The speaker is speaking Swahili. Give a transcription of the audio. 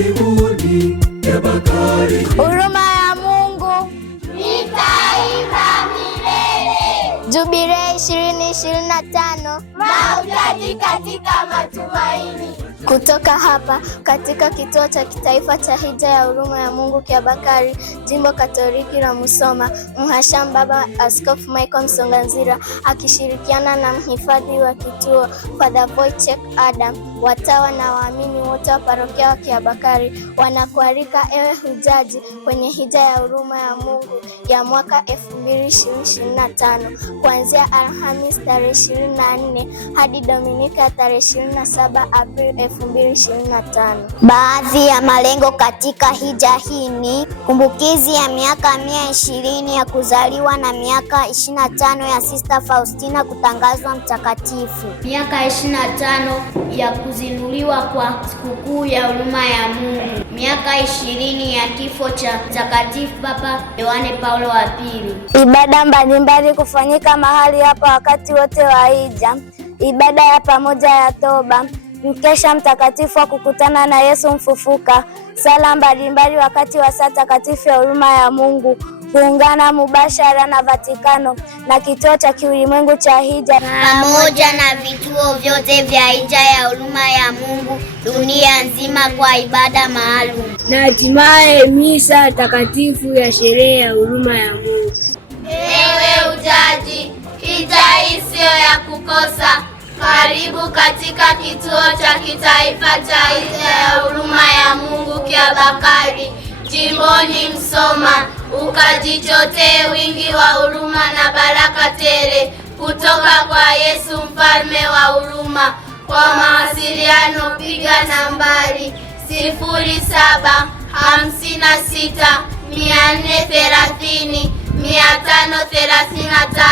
karibuni Kiabakari. Huruma ya Mungu itaimba milele. Jubilei 2025, mahujaji katika matumaini. Kutoka hapa katika kituo cha kitaifa cha hija ya huruma ya Mungu Kiabakari, jimbo Katoliki la Musoma, Mhashamu Baba Askofu Michael Msonganzira akishirikiana na mhifadhi wa kituo Father Wojciech Adam, watawa na waamini wote wa parokia wa Kiabakari wanakualika ewe hujaji kwenye hija ya huruma ya Mungu ya mwaka 2025 kuanzia Alhamisi tarehe 24 hadi Dominika tarehe 27 Aprili 2025. Baadhi ya malengo katika hija hii ni kumbukizi ya miaka 120 ya kuzaliwa na miaka 25 ya Sister Faustina kutangazwa mtakatifu, miaka 25 ya kuzinduliwa kwa sikukuu ya huruma ya Mungu, miaka 20 ya kifo cha Mtakatifu Papa Yohane Paulo wa Pili. Ibada mbalimbali kufanyika mahali hapa wakati wote wa hija: ibada ya pamoja ya toba, mkesha mtakatifu wa kukutana na Yesu mfufuka, sala mbalimbali wakati wa saa takatifu ya huruma ya Mungu, kuungana mubashara na Vatikano na kituo cha kiulimwengu cha hija pamoja na vituo vyote vya hija ya huruma ya Mungu dunia nzima kwa ibada maalum, na hatimaye misa takatifu ya sherehe ya huruma ya Mungu. Ewe hujaji, hija hii siyo ya kukosa. Karibu katika kituo cha kitaifa cha hija ya huruma ya Mungu Kiabakari, jimboni Musoma, ukajichotee wingi wa huruma na baraka tele kutoka kwa Yesu mfalme wa huruma. Kwa mawasiliano piga nambari 0756 430 535.